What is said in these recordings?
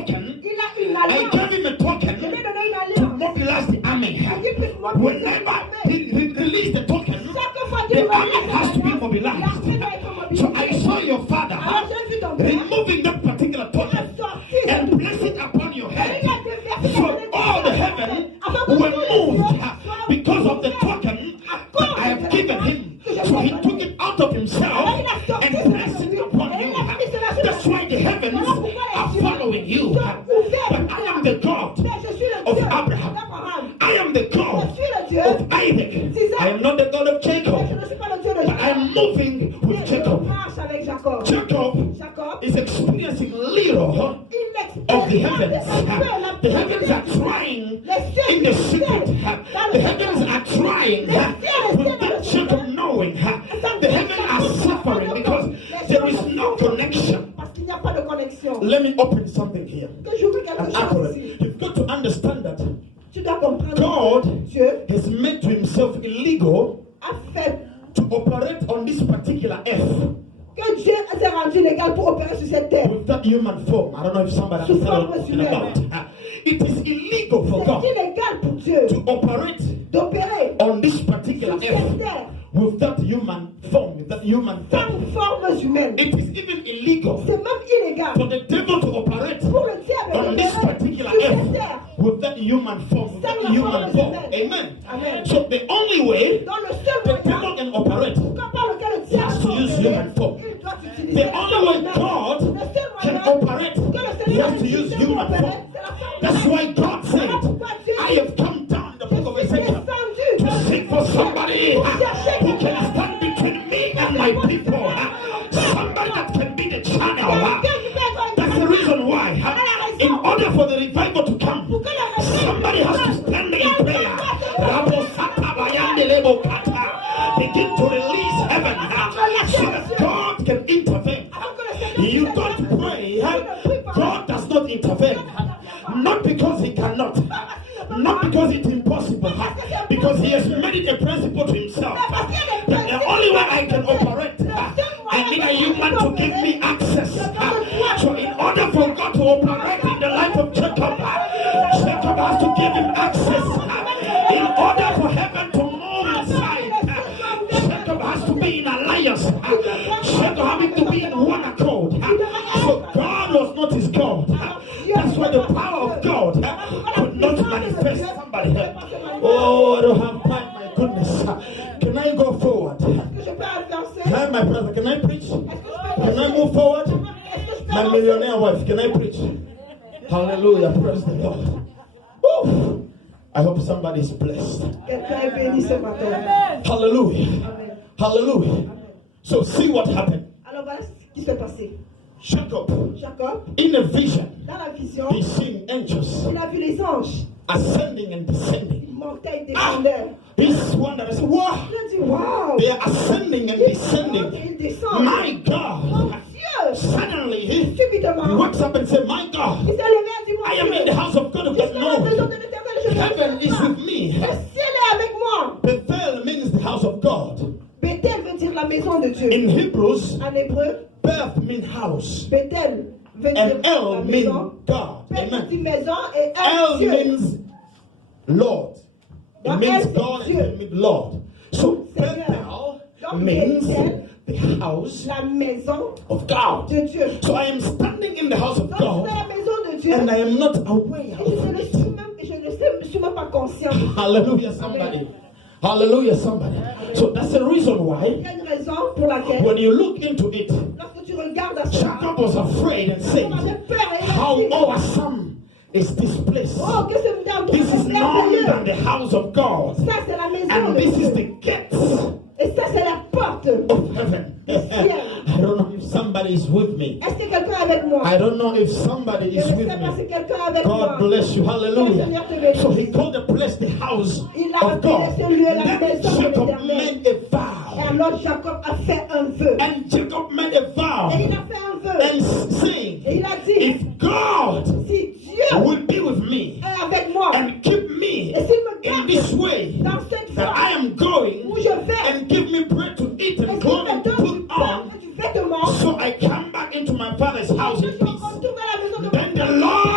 token. I gave him a token to mobilize the army. Whenever he released the token, the army has to be mobilized. So I saw your father removing that particular token and place it upon your head. So all the heaven were moved because of the token that I have given him. So he took it out of himself and placed it upon you. That's why the heavens are following you. But I am the God of Abraham. I am the God of Isaac. I am not the God of Jacob. But I am moving with Jacob. Jacob is experiencing little of the heavens. The heavens are trying in the secret. The heavens are trying without Jacob knowing. The heavens are suffering because there is no connection. Let me open something here. You've got to understand that God has made to himself illegal to operate on this particular earth. Que Dieu s'est rendu légal pour opérer sur cette terre. With that human form, I don't know if somebody has talking about. It is illegal for God to operate d'opérer on this particular earth with that human form, with that human form. It is even illegal C'est même illégal for the devil to operate on this particular earth with that human form, with that human form. Amen. So the only way the devil can operate is to use human form. The only way God can operate, he has to use human form. That's why God said, I have come down the book of Ezekiel to seek for somebody who can stand between me and my people. Somebody that can be the channel. That's the reason why. In order for the revival to come, somebody has to stand in prayer. Begin to release heaven so that God can intervene. You don't pray, God does not intervene. Not because he cannot, not because it's impossible, because he has made it a principle to himself. That the only way I can operate, I need a human to give me access. So in order for God to operate in the life of Jacob, Jacob has to give him access. In order for heaven to move inside, Jacob has to be in alliance. Jacob having to be in one accord. So God was not his God. That's why the power of God could not manifest. Somebody, oh, I don't have time, my goodness. Can I go forward? Hi, my brother, can I preach? Can I move forward? My millionaire wife, can I preach? Hallelujah, praise the Lord. Woo. I hope somebody is blessed. Hallelujah. Hallelujah. So see what happened. Jacob, in a vision, dans la vision, he's seen angels il a vu les anges ascending and descending. montaient et descendaient. He's wondering, wow, Il a dit, wow, they are ascending and descending. ils descendent. My God. Mon Dieu, Suddenly, he subitement, wakes up and says, my God, il s'est levé et dit, mon I am in Dieu, the house of God. je suis dans la maison No, de l'Éternel, je heaven is with me. Le ciel est avec moi. Bethel means the house of God. Bethel veut dire la maison de Dieu. In Hebrews, En hébreu, Beth means house. Bethel veut dire And la El means maison. God. Beth Amen. dit maison et El El Dieu. means Lord. It Donc, means El, God c'est Dieu. and it means Lord. So Seigneur. Bethel Donc, means Bethel, the house la maison of God. de Dieu. So I am standing in the house of Donc, c'est God la maison de Dieu. and I am not aware Et of it. je ne suis même pas conscient. Hallelujah, somebody. Hallelujah, somebody. So that's the reason why Il y a une raison pour laquelle, when you look into it, lorsque tu regardes à cela, Jacob was afraid and said, on avait peur et il a how dit, awesome is this place? oh, que ce This is none than the house of God. Ça, c'est la maison And de this is Dieu. the gate Et ça, c'est la porte. of heaven. I don't know if somebody is with me. Est-ce que quelqu'un est avec moi? I don't know if somebody Je is ne with sais pas si me. quelqu'un est avec moi. God bless you. Hallelujah. So he called the place the house Il a of God. appelé ce lieu la Then maison de Jacob l'Éternel. made a Et vow. alors Jacob a fait un vœu. And Jacob made a Et vow il a fait un vœu. and saying, Et il a dit, if God si Dieu will be with me est avec moi, and keep me et s'il me in garde this way dans cette that voie I am going où je vais, and give me bread to eat et and s'il clothing me to donne put du pain on, et du vêtement, so I come back into my father's house je in suis peace. retourné à la maison de mon Then the père. Lord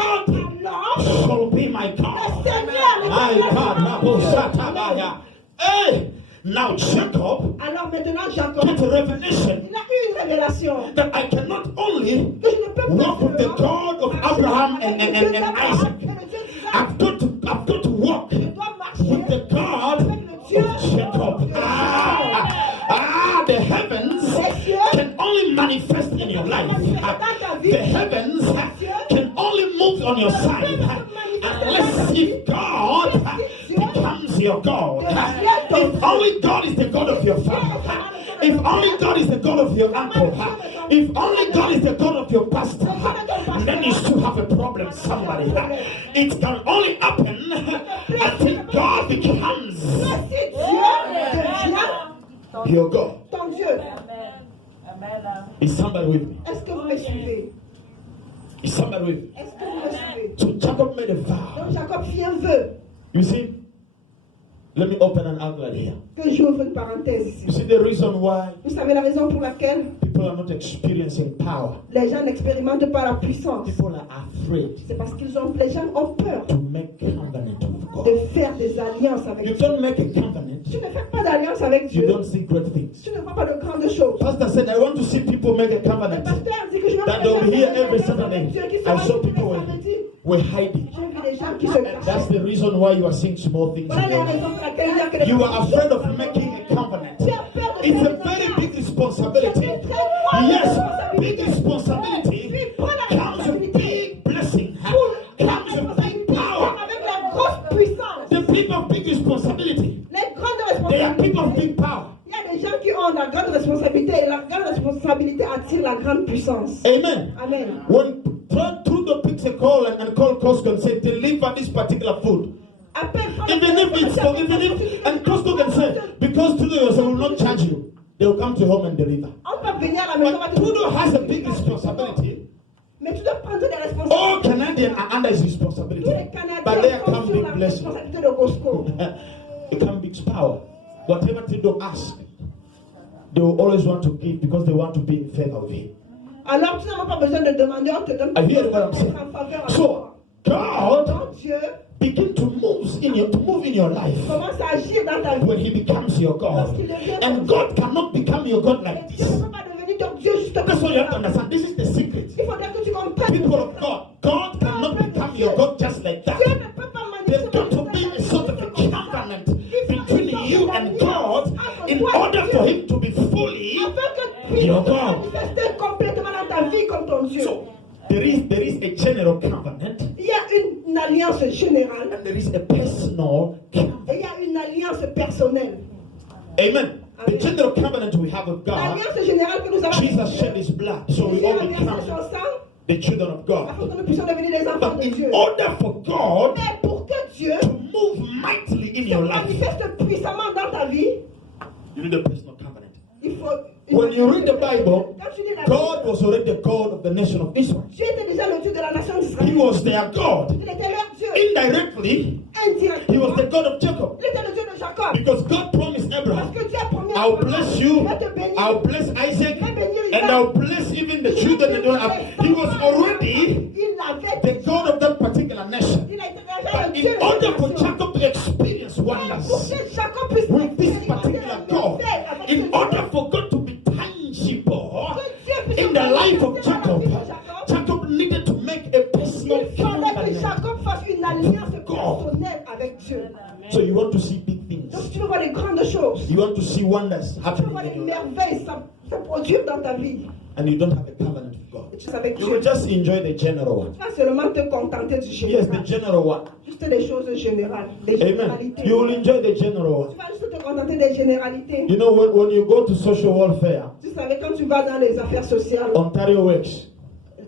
Lord shall be my Le God. Seigneur My est God, mon Nabosatabaya. Hey, now Jacob Alors maintenant, Jacob, get a revelation il a eu une révélation that I cannot only que je ne peux pas walk with the faire God of Abraham and Isaac. I've got to walk Je dois marcher with the God of Jacob. The heavens can only manifest in your life. The heavens can only move on your side unless if God becomes your God. If only God is the God of your family. If only God is the God of your uncle. If only God is the God of your pastor, then you still have a problem, somebody. It can only happen until God becomes your God. ton Dieu. Is somebody with me? Est-ce que vous me suivez? Is somebody with me? Est-ce que vous me suivez? So Jacob made a vow. Donc Jacob fit un vœu. You see, let me open an outlet here. Que j'ouvre une parenthèse ici. You see the reason why Vous savez la raison pour laquelle people are not experiencing power. les gens n'expérimentent pas la puissance? People are afraid C'est parce les gens ont peur to make covenant with God. de faire des alliances avec You Dieu. don't make a covenant, Tu ne fais pas d'alliance avec you Dieu. don't see great things. Tu ne vois pas de grandes choses. Pastor said, I want to see people make a Le covenant. pasteur dit que je veux That faire they'll be here des every alliances avec Dieu Saturday. qui I seront saw tous les people samedis. were hiding. J'ai vu des gens qui se And that's cachaient. the reason why you are seeing small things Voilà in la your raison life. pour laquelle il y a que les You gens are afraid of making a covenant. Tu as peur de It's faire a une very alliance. big responsibility. Yes, big responsibility comes with big blessing, comes with big power. Avec la grosse puissance. The people of big responsibility, Les grandes they are people of responsabilités. big power. Il y a des gens qui ont la grande responsabilité et la grande responsabilité attire la grande puissance. Amen. Amen. When Trudeau picks a call and call Costco and say, deliver this particular food. Even if and Costco can say, because Trudeau will not charge you, they will come to home and deliver. On peut venir à la maison. But Trudeau has a big responsibility. Mais tu dois prendre des All responsabilités. Canadians are under his Tous responsibility. les Canadiens But there sont comes sous big la blessing. responsabilité de Costco. It comes big power. Whatever Trudeau asks, they will always want to give because they want to be in favor of him. Alors tu n'as pas besoin de demander, on te donne. I hear what I'm saying. En faveur à So toi. God Donc Dieu begin to move in your life commence à agir dans ta vie. when He becomes your God. And God cannot become your God like Dieu this. ne peut pas devenir ton Dieu juste comme That's what you have to ça. understand. This is the secret. Il faudrait que tu comprennes. People of God, God cannot become your God just like that. Dieu ne peut pas There's manifester. got to be a sort of a covenant between you and God in order for Him to be fully. Afin que tu Your puisses God. manifester complètement dans ta vie comme ton Dieu. So there is a general covenant Il y a une alliance générale and there is a personal covenant. et il y a une alliance personnelle. Amen. The general covenant we have with God, L'alliance générale que nous avons Jesus shed His blood, so we Jésus all a versé become son sang the children of God. afin que nous puissions devenir des enfants But de Dieu. in order for God Mais pour que Dieu to move mightily in se your life, manifeste puissamment dans ta vie, you need a personal covenant. il faut. When you read the Bible, Quand tu lis la God Bible, was already the God of the nation of Israel. Dieu était déjà le Dieu de la nation He d'Israël. was their God. Il était leur Dieu. Indirectly, He Indirectement, was the God of Jacob. il était le Dieu de Jacob. Because God promised Parce Abraham, que Dieu a promis I'll Abraham, bless you, je vais te bénir. I'll bless Isaac, Je vais bénir and Isaac. I'll bless even the children. He was already Il avait the God of that particular nation. Il a été déjà But le Dieu in de order la for nation. Jacob to experience Pour wonders que Jacob puisse with this expérimenter particular la God, merveille avec in ce order Dieu. for God to be tangible Que Dieu puisse in the life of manifester dans la Jacob, vie de Jacob, Jacob needed to make a personal il fallait que covenant. Jacob fasse une alliance God. personnelle avec Dieu. So you want to see big Donc things. tu veux voir les grandes choses. You want to see wonders Tu veux happening voir in les your life. merveilles se produire dans ta vie. And you don't have a covenant with God. Et tu es avec You Dieu. will just enjoy the general one. Tu vas seulement te contenter du Yes, the général. general one. Juste des choses générales. Des Amen. généralités. You will enjoy the general one. Tu vas juste te contenter des généralités. You know, when you go to social welfare, Tu savais quand tu vas dans les affaires sociales, Ontario works.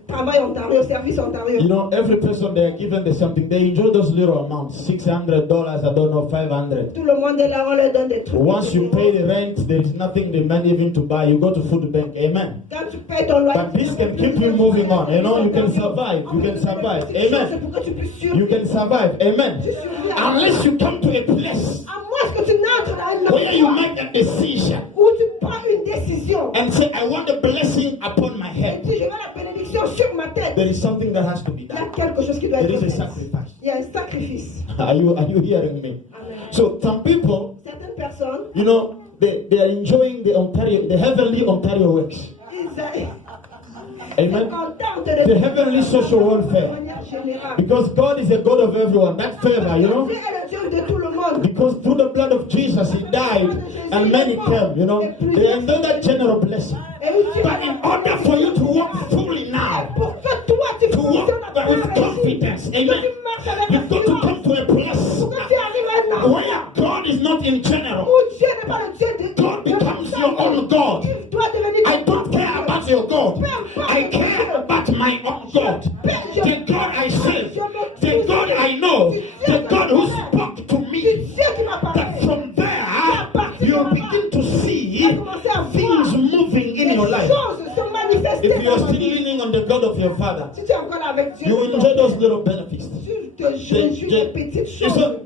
travail Ontario, service Ontario. You know, every person they are given the something. They enjoy those little amounts, $600, I don't know, 500. Tout le monde est là, on leur donne des trucs. Once you pay the rent, there is nothing remain even to buy. You go to food bank. Amen. Quand tu payes ton loyer, But this can keep you moving on. You know, you can survive. You can survive. C'est Amen. pour que tu puisses survivre. You can survive. Amen. Unless you come to a place À moins que tu n'entres dans un where you endroit make a decision où tu prends une décision and say, I want a blessing upon my et head. dis je veux la bénédiction sur ma tête. There is something that has to be Il y a a quelque chose qui doit There être is a fait. sacrifice. Il y a un sacrifice. Are you hearing me? Amen. So some people, Certaines personnes, you know, they are enjoying the heavenly Ontario works. ils sont Amen. contents The de heavenly social de welfare. manière générale. Because God is a God of everyone. That favor, you know. Dieu est le Dieu de tout le monde. Because through the blood of Jesus, He died, and many came, you know. They enjoy that general blessing. Et oui, tu But in order for you to walk fully now, pour que toi tu to walk fonctionnes avec with confidence, amen, you've got to come to a place pour que tu arrives à un where God is not in general. où Dieu n'est pas le Dieu de God becomes your own God. Il doit devenir I don't care about your God. I care about my own God. The God I serve, the God I know, the God who spoke to me. Dieu qui m'a parlé. That from there, you begin to see things moving in your Les life. choses sont manifestées. If you are dans ta still vie. leaning on the God of your father, Si tu es encore là avec Dieu, you enjoy those little benefits. tu te joues des petites choses.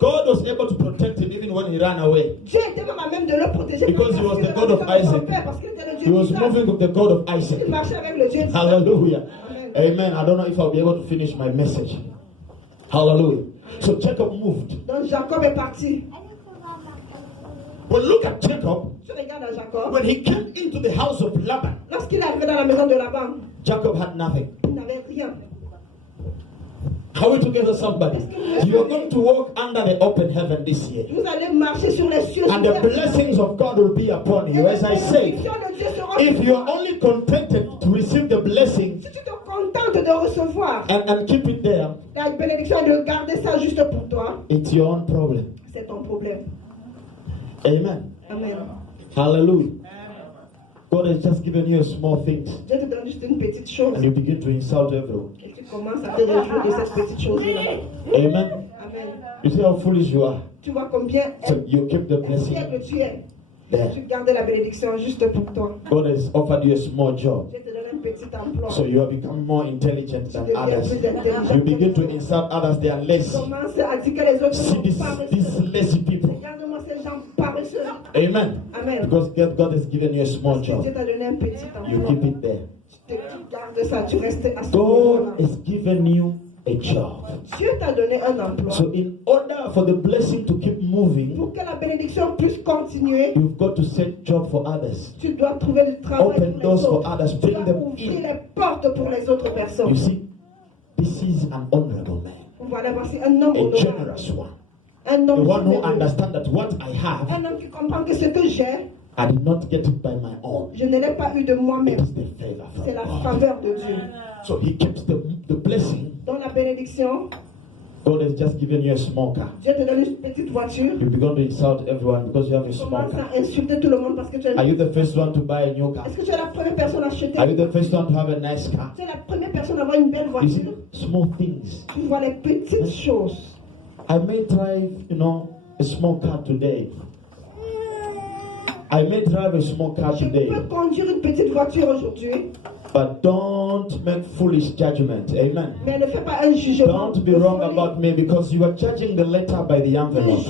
God was able to protect him even when he ran away. Dieu était même à même de le protéger. Because he was the God of Isaac. Parce qu'il était le Dieu He was d'Isaac. moving with the God of Isaac. Il marchait avec le Dieu d'Isaac. Hallelujah. Amen. Amen. I don't know if I'll be able to finish my message. Hallelujah. So Jacob moved. Donc Jacob est parti. But look at Jacob. Tu regardes à Jacob. When he came into the house of Laban, Lorsqu'il est arrivé dans la maison de Laban, Jacob had nothing. il n'avait rien. Are we together, somebody? You are going to walk under the open heaven this year. Vous allez marcher sur les cieux. And the blessings of God will be upon you. As I say, if you are only contented to receive the blessing si tu te contentes de recevoir and keep it there, la bénédiction et de garder ça juste pour toi, it's your own problem. c'est ton problème. Amen. Amen. Hallelujah. God has just given you a small thing, Dieu te donne juste une petite chose. and you begin to insult everyone. Et tu commences à te réjouir de cette petite chose-là. Amen. Amen. You see how foolish you are. Tu vois combien So you keep the blessing que tu es. there. Tu gardes la bénédiction juste pour toi. God has offered you a small job, Dieu te donne un petit emploi. so you have become more intelligent Tu than deviens others. plus intelligent. You begin to insult others. They are Tu lazy. commences à dire que les autres See sont these paresseux. lazy people. Regarde-moi ces gens paresseux. Amen. Amen. Because God has given you a small Dieu job. t'a donné un petit You emploi. keep it there. Tu gardes ça, tu restes à ce niveau-là. God has given you a job. Dieu t'a donné un emploi. So in order for the blessing to keep moving, Pour que la bénédiction puisse continuer, you've got to set job for others. tu dois trouver du travail Open pour doors les for autres. others. Tu Bring dois them ouvrir in. les portes pour les autres personnes. You see, this is an honorable man, Voilà, voici un homme a honorable. generous one, Un the homme one who généreux. understands that what I have, Un homme qui comprend que ce que j'ai, I did not get it by my own. je ne l'ai pas eu de It moi-même. is the favor C'est from la God. faveur de Dieu. So he keeps the blessing. Dans la bénédiction, God has just given you a small car. Dieu te donne une petite voiture. You begin to insult everyone because you have a Tu small commences car. à insulter tout le monde parce que tu es... Are you the first one to buy a new car? Est-ce que tu es la première personne à acheter? Are you the first one to have a nice car? Tu es la première personne à avoir une belle You see, voiture. small things. Tu vois les petites choses. I may drive, a small car today. I may drive a small car Je today, peux conduire une petite voiture aujourd'hui, but don't make foolish judgment. Amen. mais ne fais pas un jugement. Don't be wrong about me because you are judging the letter by the envelope.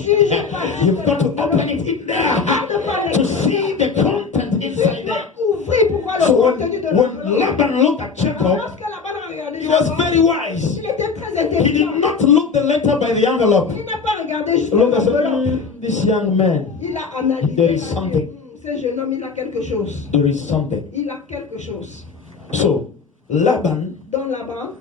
You've got to open it in there to see the content Tu inside there. dois ouvrir pour voir le So contenu de when l'enveloppe. Laban looked at Jacob, Lorsque Laban a regardé he was Jacob, very wise. il était très He intelligent. did not look the letter by the envelope. Il n'a pas regardé juste Look and say, l'enveloppe. this young man, Il a analysé. There is something. Ce jeune homme, il a quelque chose. there is something. Il a quelque chose. So Laban, Dans Laban,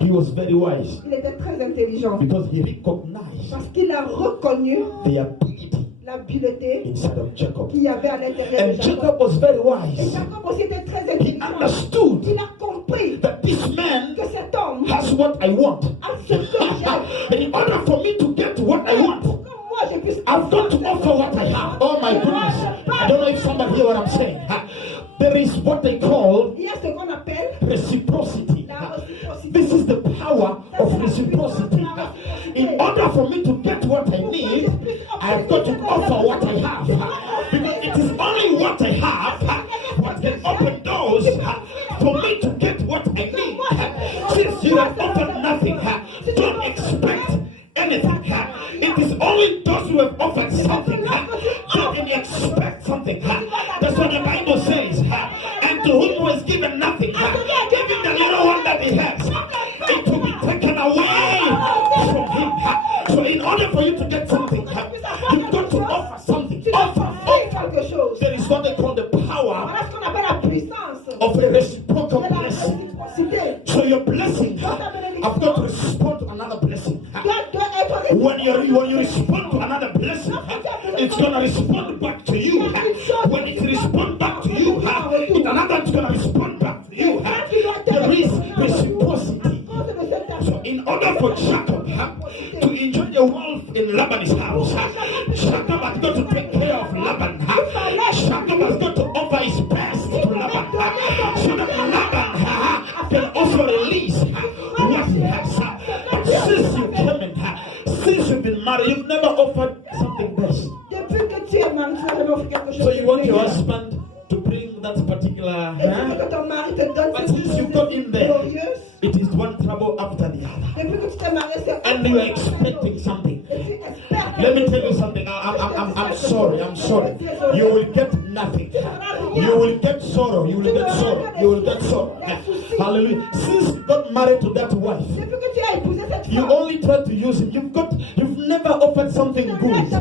he was very wise il était très intelligent. because he recognized Parce qu'il a reconnu the ability l'habileté inside of Jacob. qu'il y avait à l'intérieur de And Jacob. Jacob was very Et wise. Jacob aussi était très He intelligent. understood Il a compris that this man que cet homme has what I want. a ce que j'ai. In order for me to get what I want, Pour que moi je puisse I've got to offer what I have. Oh my goodness. I don't know if somebody hear what I'm saying. There is what they call Il y a ce qu'on appelle reciprocity. la réciprocité. This is the power of reciprocity. In order for me to get what I need, I've got to offer what I have. Because it is only what I have what can open doors for me to get what I need. Since you have offered nothing, don't expect anything. It is only those who have offered something that can expect something. That's what the Bible says. And to whom was given nothing, even the little one that he has, blessing, I've got to respond to another blessing. When you respond to another blessing, it's gonna respond back to you. When it responds back to you, another is gonna respond back to you. There is reciprocity. So in order for Jacob to enjoy the wealth in Laban's house, Jacob has got to take care of Laban. Jacob has got to offer his best to Laban, so that Laban can also release what he has. But since you came in, since you've been married, you've never offered something best. So you want your husband to bring that particular, but since you got in there, it is one trouble after the other, and you are expecting something. Let me tell you something. I'm sorry. You will get nothing. You will get sorrow. You will get sorrow. You will get sorrow. Hallelujah. Since you got married to that wife, you only try to use it. You've never offered something good.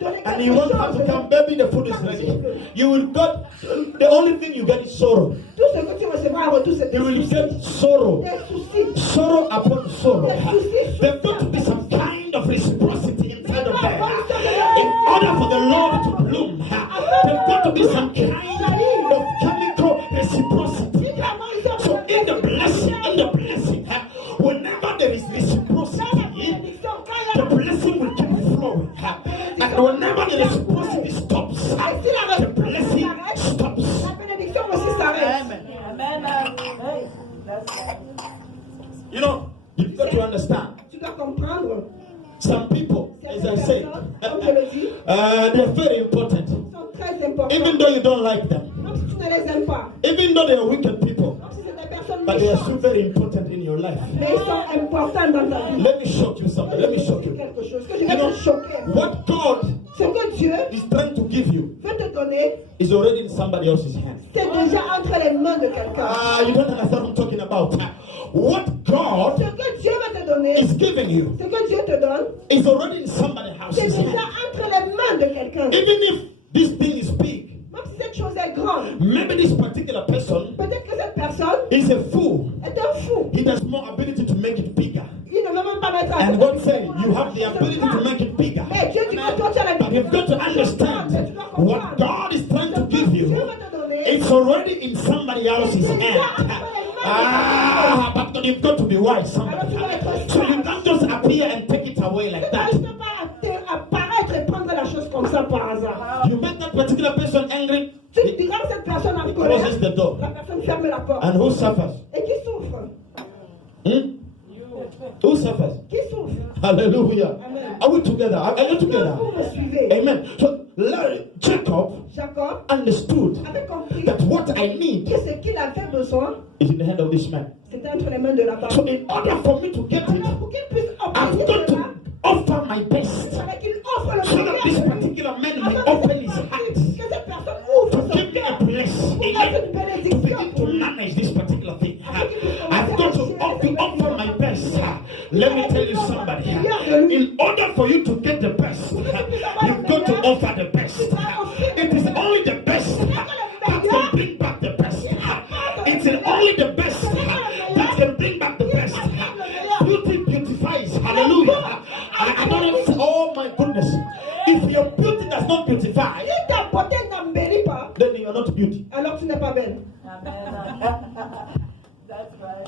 And you want her to come, baby, the food is ready. You will get, the only thing you get is sorrow. You will get sorrow. Sorrow upon sorrow. There's got to be some kind of reciprocity inside of them. In order for the love to bloom, there's got to be some kind of chemical reciprocity. So in the blessing, whenever there is reciprocity, the blessing will keep flowing. And whenever the reciprocity stops, the blessing stops. You know, you've got to understand. Some people, as I said, they're very important. Even though you don't like them, even though they are wicked people, but they are still very important in your life. Let me shock you something. Let me shock you. You know, what God is trying to give you is already in somebody else's hand. You don't understand what I'm talking about. What God is giving you is already in somebody else's hand. Even if this thing is big, maybe this particular person is a fool. He has more ability to make it bigger. And God said, you have the ability to make it bigger. But you've got to understand what God is trying to give you. It's already in somebody else's hand. But you've got to be wise. Somebody. So you can't just appear and take it away like that. You make that particular person angry. He closes the door. And who suffers? Who suffers? Hallelujah. Amen. Are we together? Are you together? Amen. So Jacob understood that what I need is in the hand of this man. So in order for me to get it, I've got to offer my best, so that this particular man may open his heart to give me a blessing, to begin to manage this particular thing. I've got to offer my best. Let me tell you somebody, in order for you to get the best, you've got to offer the best. It is only the best that can bring back the best. It's only the best that can bring back the best. Beauty beautifies. Hallelujah. I don't know. Oh my goodness. If your beauty does not beautify, then you are not beauty. Alors tu n'es pas belle. That's right.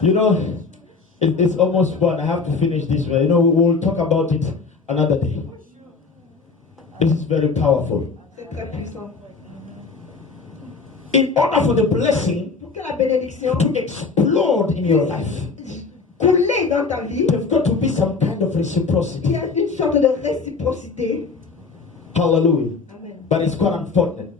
You know, it's almost fun. I have to finish this way. You know, we'll talk about it another day. This is very powerful. C'est très puissant. In order for the blessing Pour que la bénédiction to explode in your life, couler dans ta vie, there's got to be some kind of il reciprocity. y a une sorte de réciprocité. Hallelujah. Amen. But it's quite unfortunate.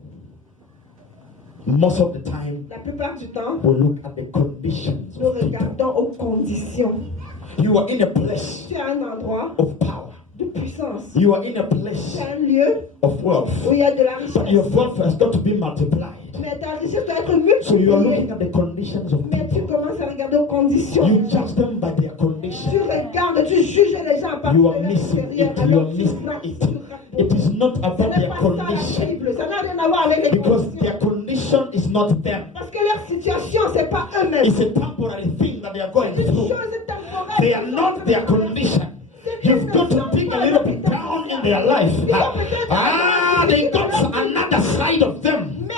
Most of the time, La plupart du temps, we look at the conditions nous of people. regardons aux conditions. You are in a place Tu es à un endroit of power. de puissance. You are in a place Tu es un lieu of wealth. où il y a de la But your richesse. wealth has got to be multiplied. Mais ta richesse doit être So you are looking multipliée. at the conditions of Mais tu people. commences à regarder aux conditions. You judge them by their condition. Tu regardes, tu juges les gens à partir You de are leur missing extérieur. it. You Alors are tu missing rates, it. tu rates It beaucoup. is not Ce about n'est their pas ça la condition. Bible. Ça n'a rien à voir avec les Because conditions. their condition situation is not them. Parce que leur situation, c'est pas eux-mêmes. It's a temporary thing that they are going C'est une through. chose temporaire. They are not their condition. You've got to dig a little bit down in their life. They got another side of them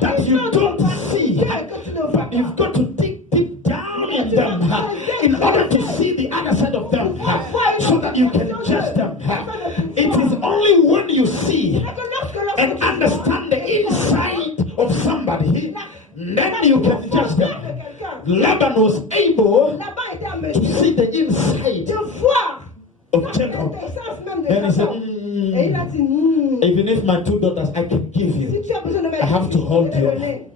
that you don't see. But you've got to dig deep down in them in order to see the other side of them so that you can judge them. It is only when you see and understand the inside of somebody, then you can judge them. Laban was able to see the inside of Jacob. Then he said, even if my two daughters I can give you, I have to hold you.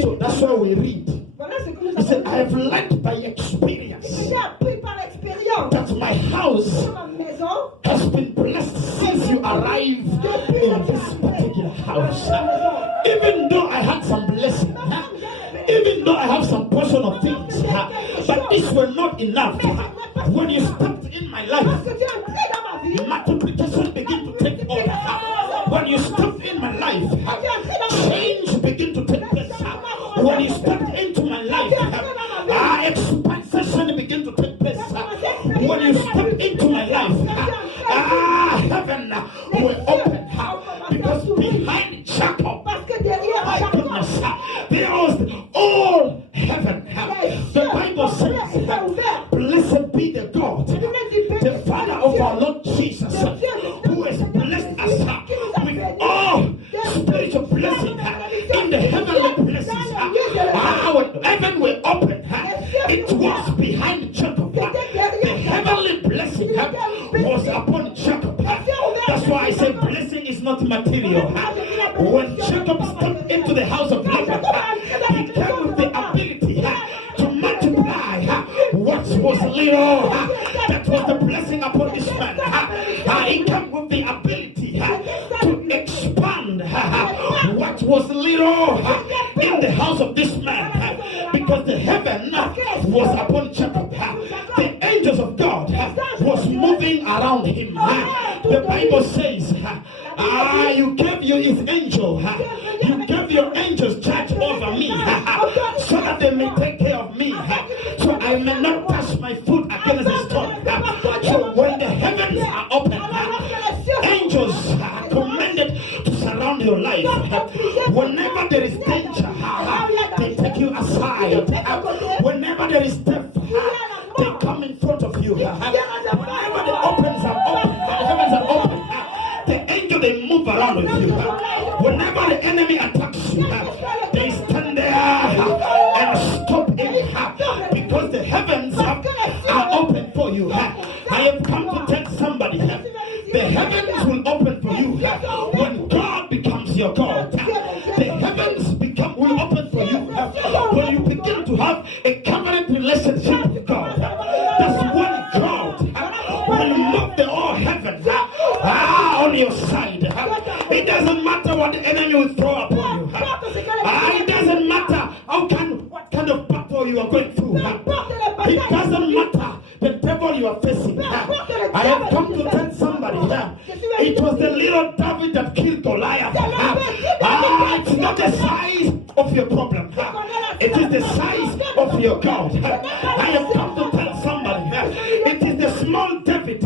So that's why we read. He said, I have learned by experience that my house has been blessed since you arrived in this particular house. Even though I had some blessing, even though I have some portion of things, but these were not enough. When you stepped in my life, multiplication began to take over. When you stepped in my life, change began to take place. When you stepped into my life, expansion began to take place. When you stepped into my life, heaven will open. Because behind Jacob, my goodness, there was all heaven. The Bible says, blessed be the God, the Father of our Lord Jesus, who has blessed us with all spiritual blessing in the heavenly blessings. When heaven will open, it was behind Jacob. The heavenly blessing was upon Jacob. That's why I say blessing is not material. When Jacob stepped into the house of Laban, he came with the ability to multiply what was little. That was the blessing upon this man. He came with the ability to expand what was little in the house of this man, because the heaven was upon Jacob. The angels of God was moving around him. The Bible says, you gave you his angel. You gave your angels charge over me, so that they may take care of me, so I may not touch my foot against the stone. So when the heavens are open, angels are commanded to surround your life. Whenever there is danger, they take you aside. Whenever there is death, they come in front of you. Whenever the heavens are open, the angel, they move around with you. Whenever the enemy attacks you, they stand there and stop him, because the heavens are open for you. I have come to tell somebody, the heavens will open for you when God becomes your God. The heavens will open for you when you begin to have a covenant relationship with God. That's when God will move the whole heaven on your side. It doesn't matter what the enemy will throw upon you. It doesn't matter what kind of battle you are going through. It doesn't matter the devil you are facing. I have come to tell somebody, it was the little David that killed Goliath. It's not the size of your problem. It is the size of your God. I have come to tell somebody, it is the small David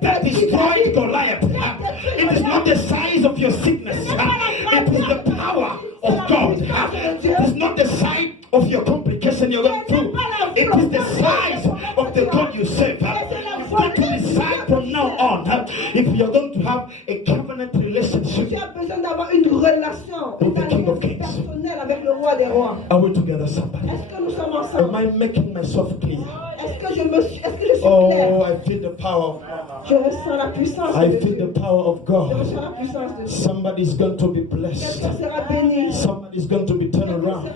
that destroyed Goliath. It is not the size of your sickness. It is the power of God. It is not the size of your complication you're going through. It is the size of the God you serve. You've got to decide from now on if you're going to have a covenant relationship with the King of Kings. Are we together, somebody? Am I making myself clear? Oh, I feel the power of God. I feel the power of God. Somebody's going to be blessed. Somebody's going to be turned around.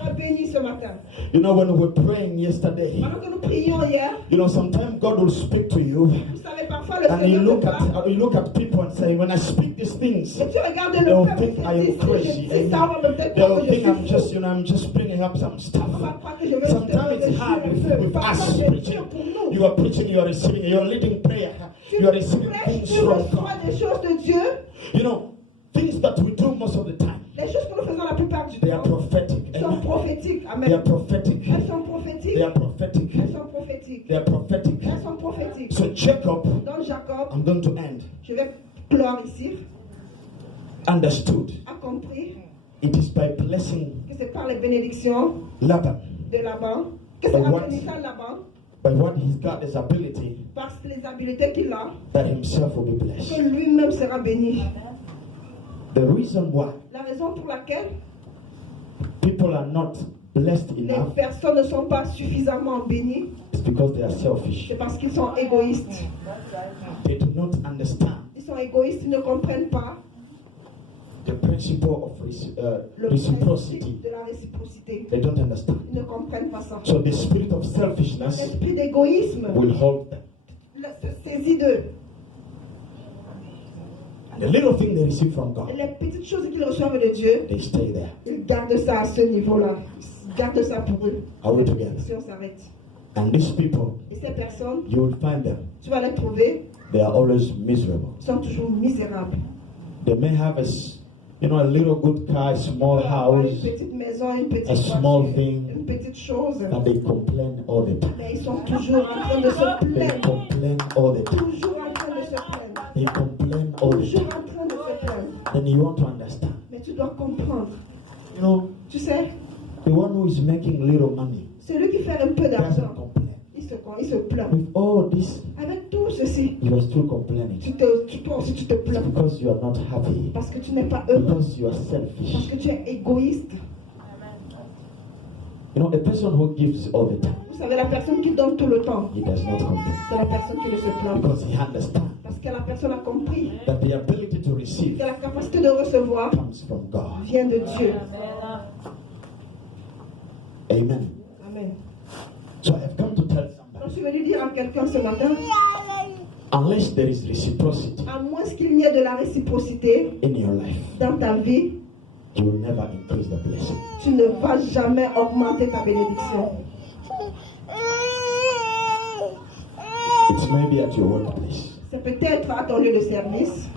You know, when we were praying yesterday, you know, sometimes God will speak to you, and you look at people and say, when I speak these things, they'll think I am crazy. They'll think I'm just bringing up some stuff. Sometimes it's hard with us preaching. You are preaching, you are receiving, you are leading prayer, you are receiving things from God. You know, things that we do most of the time, they are prophetic. prophétiques. Amen. They are prophetic. Elles sont prophétiques. They are prophetic. Elles sont prophétiques. They are prophetic. Elles sont prophétiques. So Jacob, Donc Jacob, I'm going to end, je vais clore ici, understood a compris it is by blessing que c'est par les bénédictions Laban, de Laban, que c'est en What? bénissant Laban, by what he's got his ability, par les habiletés qu'il a, that himself will be que blessed. lui-même sera béni. The reason why La raison pour laquelle people are not blessed les enough personnes ne sont pas suffisamment bénies, is because they are selfish. c'est parce qu'ils sont égoïstes. They do not understand Ils sont égoïstes, ils ne comprennent pas the principle of le reciprocity. principe de la réciprocité. They don't understand. Ils ne comprennent pas ça. So the spirit of selfishness L'esprit d'égoïsme will hold them. se saisit d'eux. And the little thing they receive from Et God, les petites choses qu'ils reçoivent de Dieu, they stay there. ils gardent ça à ce niveau-là. Ils gardent ça pour eux. Are we together? Si on s'arrête. And these people, Et ces personnes, you will find them. tu vas les trouver, They are always miserable. sont toujours misérables. They may have a little good car, a small Ils peuvent avoir house, une petite maison, une petite a small voiture, thing, une petite chose. and they complain all the time. Mais ils sont toujours en train de se They plaindre. complain all the time. Toujours en train de se plaindre. They complain all the Toujours time. en train de se plaindre. Then you want to understand. Mais tu dois comprendre. You know, Tu sais, the one who is making little money celui qui fait un peu doesn't d'argent, complain. il se plaint. With all this, Avec tout ceci, you are still complaining. toi aussi tu te plains. Because you are not happy. Parce que tu n'es pas heureux. Because you are Parce selfish. que tu es égoïste. You know, a person who gives all the time, Vous savez, la personne qui donne tout le temps, he does not complain. c'est la personne qui ne se plaint. Because he understands Parce que la personne a compris that the ability to receive que la capacité de recevoir comes from God. vient de Dieu. Amen. Amen. So I've come to tell Donc, somebody, je suis venu dire à quelqu'un ce matin, unless there is reciprocity à moins qu'il n'y ait de la réciprocité in your life, dans ta vie, you will never increase the blessing. tu ne vas jamais augmenter ta bénédiction. It's maybe at your workplace. C'est peut-être à ton lieu de service.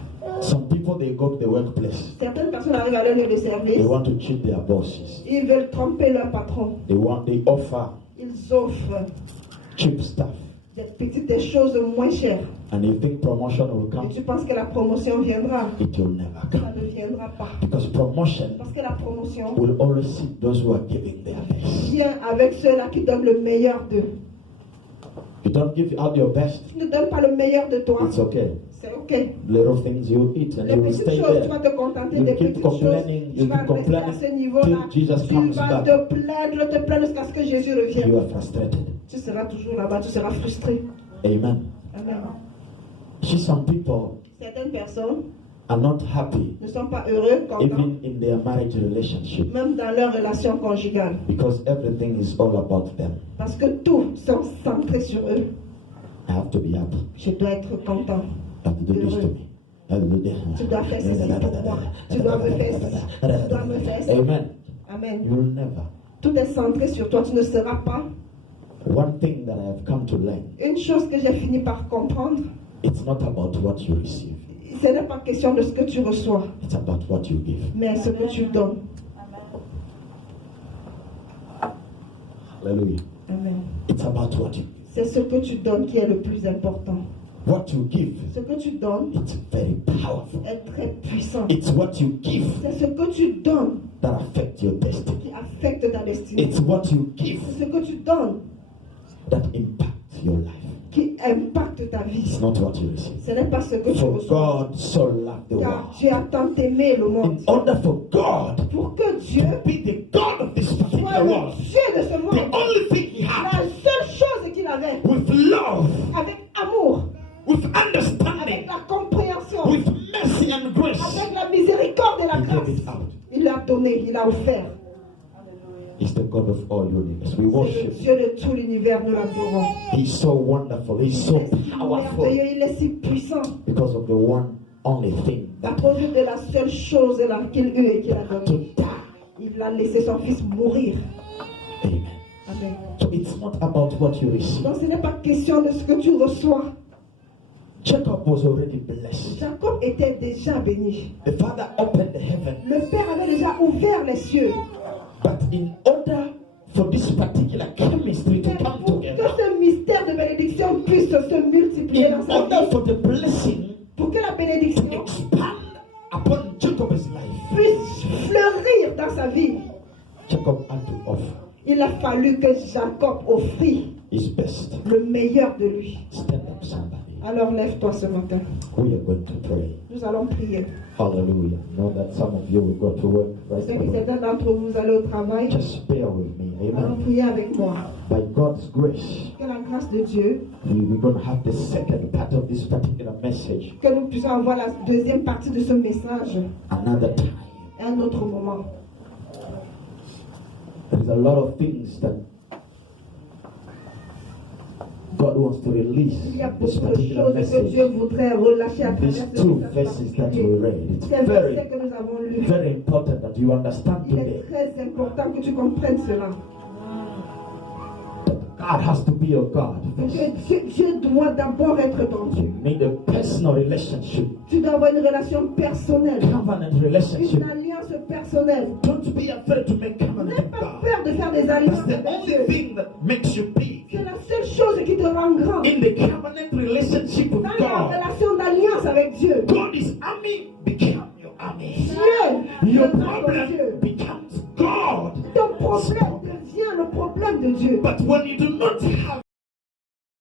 Some people, they go to the workplace. Certaines personnes arrivent à leur lieu de They service. want to cheat their bosses. Ils veulent tromper leur patron. They offer Ils offrent cheap stuff. des choses moins chères. And you think promotion will Et come? tu penses que la promotion viendra. It will never Ça come. ne viendra pas. Because promotion Parce que la promotion will always seek those who are giving their best. vient avec ceux-là qui donnent le meilleur d'eux. You don't give out your best, Tu ne donnes pas le meilleur de toi. it's okay. C'est ok. Little things you will eat and Les you will petites stay choses, tu vas there. te contenter You des keep petites choses. complaining, Tu you vas keep rester à ce complaining niveau-là. till Jesus Tu comes vas back. te plaindre jusqu'à ce que Jésus revienne. You are frustrated. Tu seras toujours là-bas, tu seras frustré. Amen. Amen. See, some people Certaines personnes are not happy ne sont pas heureux, contents, even in their marriage relationship même dans leur relation conjugale. because everything is all about them. Parce que tout sont centrés sur eux. I have to be happy. Je dois être content. I have to do this to me. I have to do this. Tu dois faire ceci pour moi. Tu dois me faire ceci. Tu dois me faire ceci. Amen. Amen. You will never. Tout est centré sur toi. Tu ne seras pas. One thing that I have come to learn, Une chose que j'ai fini par comprendre, it's not about what you receive. ce n'est pas question de ce que tu reçois, It's about what you give. mais ce que tu donnes. Hallelujah. Amen. It's about what you give. C'est ce que tu donnes qui est le plus important. What you give, Ce que tu donnes it's very powerful. est très puissant. It's what you give C'est ce que tu donnes that affects your destiny. qui affecte ta destinée. It's what you give C'est ce que tu donnes that impacts your life. qui impacte ta vie. It's not what you receive. Ce n'est pas ce que tu For reçois. God so loved the Car world. Dieu a tant aimé le monde. In order for God Pour que Dieu to be the God of this soit particular le world, Dieu de ce the monde, only thing He la had seule chose qu'il avait, with love, avec amour, with avec understanding, la compréhension, with mercy and grace, avec la miséricorde et la He grâce, gave it out. il l'a donné, il l'a offert. He's the God of all universe. We C'est le worship. Dieu de tout l'univers, nous l'adorons. He's so wonderful. He's so Il est si powerful merveilleux, il est si puissant. because of the one only thing À that cause de la seule chose là qu'il eut et qu'il a to donnée. die. Il a laissé son fils mourir. Amen. Amen. So it's not about what you receive. Donc ce n'est pas question de ce que tu reçois. Jacob was already blessed. Jacob était déjà béni. The Father opened the heaven, Le Père avait déjà ouvert les cieux. but in order this particular chemistry to come Pour que together, ce mystère de bénédiction puisse se multiplier in dans sa order vie, for the blessing pour que la to bénédiction expand upon Jacob's life, puisse fleurir dans sa vie, Jacob had to offer il a fallu que Jacob offrit his best. le meilleur de lui. Stand up, somebody. Alors lève-toi ce matin. We are going to pray. Nous allons prier. Hallelujah. Know that some of you will go to work Je right sais que now. certains d'entre vous allez au travail. Just bear with me. Allons Amen. prier avec moi. By God's grace, Que la grâce de Dieu, we're going to have the second part of this particular message que nous puissions avoir la deuxième partie de ce message another time. à un autre moment. There's a lot of things that God wants to release Il y a in this beaucoup de particular choses que message. Dieu voudrait relâcher à These travers ce two message verses that particulier. we read. It's Ces very, versets que nous avons lus. very important that you understand Il est today très important que tu comprennes cela. that God has to be your God. Que Dieu doit d'abord être ton Dieu. You need a personal relationship, Tu dois avoir une relation personnelle, covenant relationship. une alliance personnelle. Don't be afraid to make covenant N'aie with pas God. peur de faire des alliances That's the avec only Dieu. thing that makes you big. C'est la seule chose qui te rend grand. In the covenant relationship with Dans la God, relation d'alliance avec Dieu, God is army become your army. Dieu Your deviendra ton problem Dieu. becomes God. Ton problème devient le problème de Dieu. But when you do not have